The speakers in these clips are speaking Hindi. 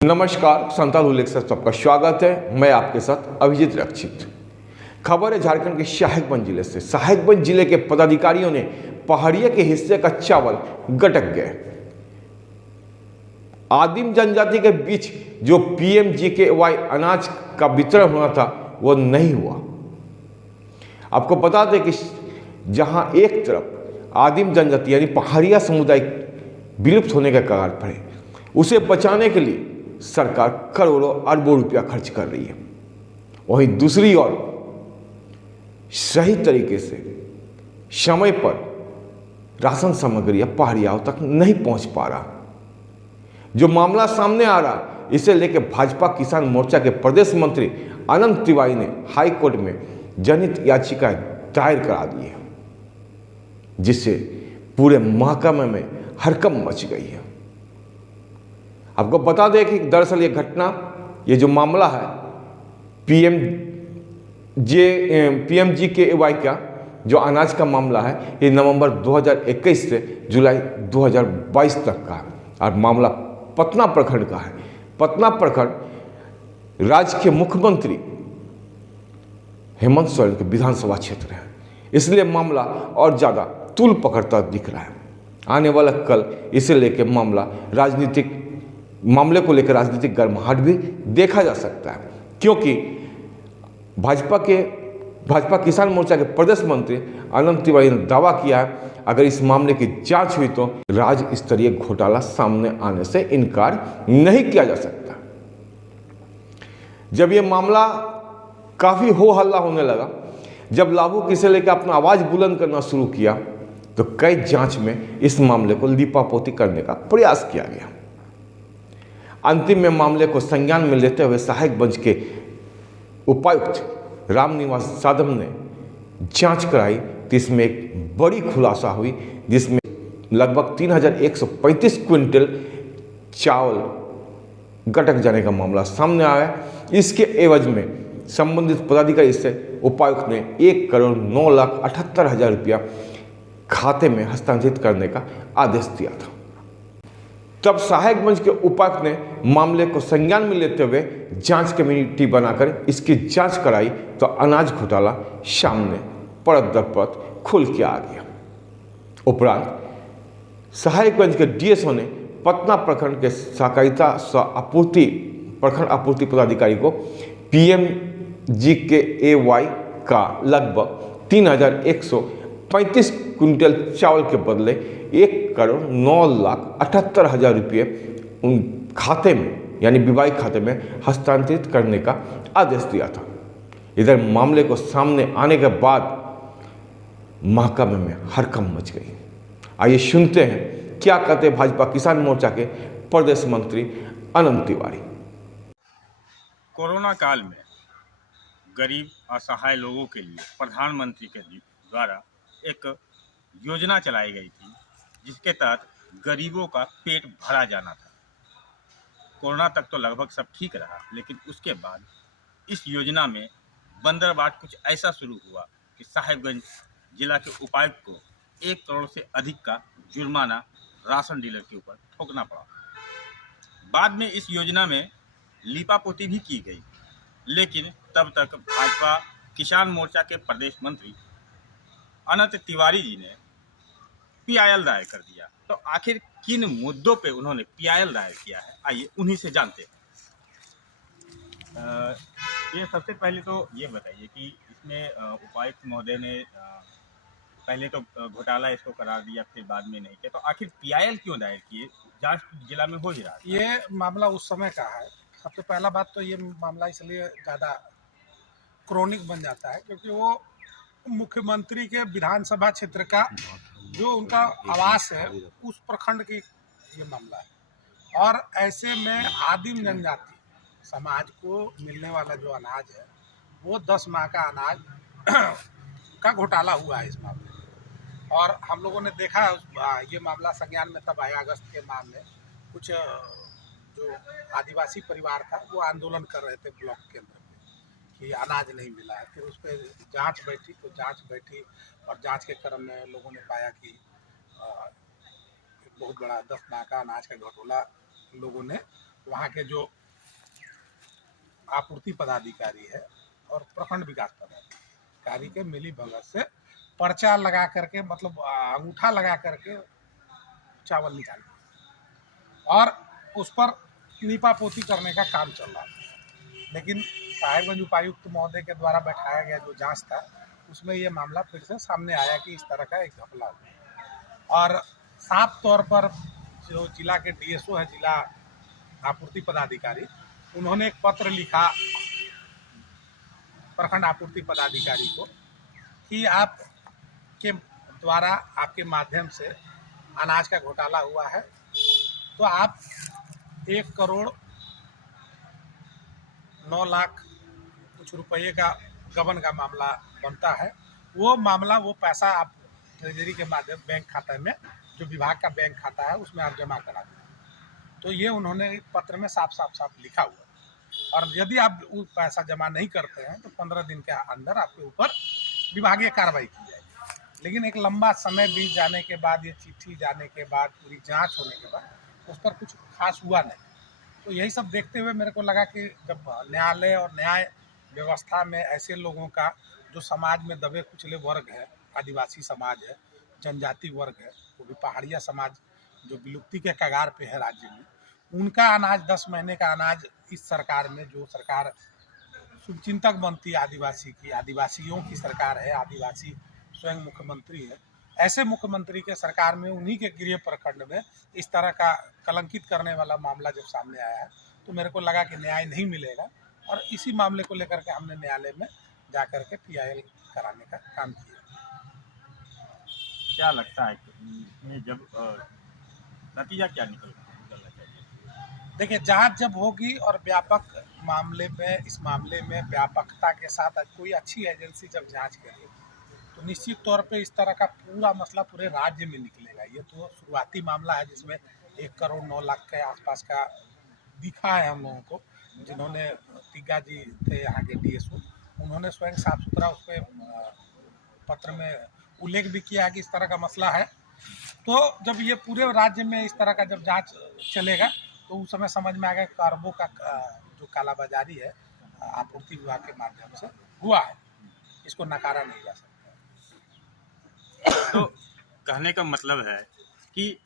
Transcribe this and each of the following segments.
नमस्कार, संताल उल्लेख से सबका स्वागत है। मैं आपके साथ अभिजीत रक्षित। खबर है झारखंड के साहिबगंज जिले से। साहिबगंज जिले के पदाधिकारियों ने पहाड़िया के हिस्से का चावल गटक गए। आदिम जनजाति के बीच जो पीएमजीकेवाई अनाज का वितरण होना था वो नहीं हुआ। आपको बता दें कि जहां एक तरफ आदिम जनजाति यानी पहाड़िया समुदाय विलुप्त होने के कगार पर है, उसे बचाने के लिए सरकार करोड़ों अरबों रुपया खर्च कर रही है। वहीं दूसरी ओर सही तरीके से समय पर राशन सामग्री पहाड़ियाओं तक नहीं पहुंच पा रहा। जो मामला सामने आ रहा, इसे लेकर भाजपा किसान मोर्चा के प्रदेश मंत्री अनंत तिवारी ने हाई कोर्ट में जनहित याचिका दायर करा दी है, जिससे पूरे महकमे में हड़कंप मच गई है। आपको बता दें कि दरअसल ये जो मामला है पीएमजीकेवाई का जो अनाज का मामला है, ये नवंबर 2021 से जुलाई 2022 तक का है और मामला पटना प्रखंड का है। पटना प्रखंड राज्य के मुख्यमंत्री हेमंत सोरेन के विधानसभा क्षेत्र है, इसलिए मामला और ज़्यादा तूल पकड़ता दिख रहा है। आने वाला कल इसे लेकर मामले को लेकर राजनीतिक गर्माहट भी देखा जा सकता है, क्योंकि भाजपा किसान मोर्चा के प्रदेश मंत्री अनंत तिवारी ने दावा किया है, अगर इस मामले की जांच हुई तो राज्य स्तरीय घोटाला सामने आने से इनकार नहीं किया जा सकता। जब ये मामला काफ़ी हो हल्ला होने लगा, जब लाभुक इसे लेकर अपना आवाज़ बुलंद करना शुरू किया, तो कई जांच में इस मामले को लीपापोती करने का प्रयास किया गया। अंतिम में मामले को संज्ञान में लेते हुए साहिबगंज के उपायुक्त रामनिवास यादव ने जांच कराई, तो इसमें एक बड़ी खुलासा हुई, जिसमें लगभग 3135 क्विंटल चावल गटक जाने का मामला सामने आया। इसके एवज में संबंधित पदाधिकारी से उपायुक्त ने 1,09,78,000 रुपया खाते में हस्तांतरित करने का आदेश दिया था। तब साहिबगंज के उपायुक्त ने मामले को संज्ञान में लेते हुए जांच कमेटी बनाकर इसकी जांच कराई, तो अनाज घोटाला सामने परत दर परत खुल के आ गया। उपरांत साहिबगंज के डीएसओ ने पटना प्रखंड के सहकारिता प्रखंड आपूर्ति पदाधिकारी को पीएमजीकेवाई का लगभग 3,135 क्विंटल चावल के बदले 1,09,78,000 रुपये उन खाते में यानी विवाहिक खाते में हस्तांतरित करने का आदेश दिया था। इधर मामले को सामने आने के बाद महकमे में हड़कंप मच गई। आइए सुनते हैं क्या कहते हैं भाजपा किसान मोर्चा के प्रदेश मंत्री अनंत तिवारी। कोरोना काल में गरीब असहाय लोगों के लिए प्रधानमंत्री के द्वारा एक योजना चलाई गई थी, जिसके तहत गरीबों का पेट भरा जाना था। कोरोना तक तो लगभग सब ठीक रहा, लेकिन उसके बाद इस योजना में बंदरबाट कुछ ऐसा शुरू हुआ कि साहिबगंज जिला के उपायुक्त को 1 करोड़ से अधिक का जुर्माना राशन डीलर के ऊपर ठोकना पड़ा। बाद में इस योजना में लीपापोती भी की गई, लेकिन तब तक भाजपा किसान मोर्चा के प्रदेश मंत्री अनंत तिवारी जी ने पीआईएल दायर कर दिया। तो आखिर किन मुद्दों पे उन्होंने पीआईएल दायर किया है, आइए उन्हीं से जानते हैं। ये सबसे पहले तो ये बताइए कि इसमें उपायुक्त महोदय ने पहले तो घोटाला इसको करार दिया, फिर बाद में नहीं किया, तो आखिर पीआईएल क्यों दायर किए? जांच जिला में हो ही रहा है। ये मामला उस समय का है। सबसे पहला बात तो ये मामला इसलिए ज़्यादा क्रोनिक बन जाता है क्योंकि वो मुख्यमंत्री के विधानसभा क्षेत्र का जो उनका आवास है उस प्रखंड की ये मामला है। और ऐसे में आदिम जनजाति समाज को मिलने वाला जो अनाज है वो 10 माह का अनाज का घोटाला हुआ है इस मामले में। और हम लोगों ने देखा ये मामला संज्ञान में तब आया अगस्त के माह में। कुछ जो आदिवासी परिवार था वो आंदोलन कर रहे थे ब्लॉक केंद्र में कि अनाज नहीं मिला है। फिर उस पर जाँच बैठी और जांच के क्रम में लोगों ने पाया कि बहुत बड़ा 10 माह का अनाज का घोटाला लोगों ने वहाँ के जो आपूर्ति पदाधिकारी है और प्रखंड विकास पदाधिकारी के मिली भगत से पर्चा लगा करके, मतलब अंगूठा लगा करके चावल निकाल और उस पर नीपा पोती करने का काम चल रहा था। लेकिन साहिबगंज उपायुक्त महोदय के द्वारा बैठाया गया जो जांच था, उसमें ये मामला फिर से सामने आया कि इस तरह का एक घपला हुआ और साफ तौर पर जो जिला के डीएसओ है, जिला आपूर्ति पदाधिकारी, उन्होंने एक पत्र लिखा प्रखंड आपूर्ति पदाधिकारी को कि आप के द्वारा, आपके माध्यम से अनाज का घोटाला हुआ है, तो आप 1 करोड़ 9 लाख कुछ रुपये का गबन का मामला बनता है, वो मामला, वो पैसा आप ट्रेजरी के माध्यम बैंक खाते में, जो विभाग का बैंक खाता है, उसमें आप जमा करा दें। तो ये उन्होंने पत्र में साफ लिखा हुआ है और यदि आप वो पैसा जमा नहीं करते हैं तो 15 दिन के अंदर आपके ऊपर विभागीय कार्रवाई की जाएगी। लेकिन एक लंबा समय बीत जाने के बाद, ये चिट्ठी जाने के बाद, पूरी जांच होने के बाद उस पर कुछ खास हुआ नहीं। तो यही सब देखते हुए मेरे को लगा कि जब न्यायालय और न्याय व्यवस्था में ऐसे लोगों का, जो समाज में दबे कुचले वर्ग है, आदिवासी समाज है, जनजाति वर्ग है, वो भी पहाड़िया समाज जो विलुप्ति के कगार पे है राज्य में, उनका अनाज 10 महीने का अनाज इस सरकार में, जो सरकार शुभचिंतक बनती है आदिवासी की, आदिवासियों की सरकार है, आदिवासी स्वयं मुख्यमंत्री है, ऐसे मुख्यमंत्री के सरकार में, उन्हीं के गृह प्रखंड में इस तरह का कलंकित करने वाला मामला जब सामने आया है, तो मेरे को लगा कि न्याय नहीं मिलेगा और इसी मामले को लेकर के हमने न्यायालय में जाकर के PIL कराने का काम किया। क्या लगता है कि जब नतीजा क्या निकलना चाहिए? देखिए, जांच जब होगी और व्यापक मामले में, इस मामले में व्यापकता के साथ कोई अच्छी एजेंसी जब जांच करेगी तो निश्चित तौर पे इस तरह का पूरा मसला पूरे राज्य में निकलेगा। ये तो शुरुआती मामला है जिसमें 1 करोड़ 9 लाख के आसपास का दिखा है हम लोगों को। जिन्होंने, तिग्गा जी थे यहाँ के DSO, उन्होंने स्वयं साफ सुथरा उस पर पत्र में उल्लेख भी किया है कि इस तरह का मसला है। तो जब ये पूरे राज्य में इस तरह का जब जांच चलेगा तो उस समय समझ में आएगा कि अरबों का जो कालाबाजारी है आपूर्ति विभाग के माध्यम से हुआ है, इसको नकारा नहीं जा सकता। तो कहने का मतलब है कि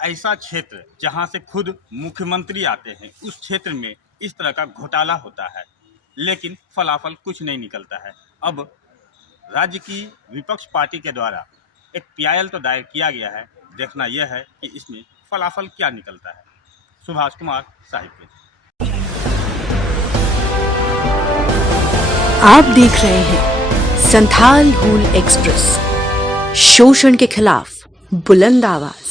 ऐसा क्षेत्र जहां से खुद मुख्यमंत्री आते हैं, उस क्षेत्र में इस तरह का घोटाला होता है, लेकिन फलाफल कुछ नहीं निकलता है। अब राज्य की विपक्ष पार्टी के द्वारा एक PIL तो दायर किया गया है, देखना यह है कि इसमें फलाफल क्या निकलता है। सुभाष कुमार, साहिबगंज। आप देख रहे हैं संथाल हूल एक्सप्रेस, शोषण के खिलाफ बुलंद आवाज।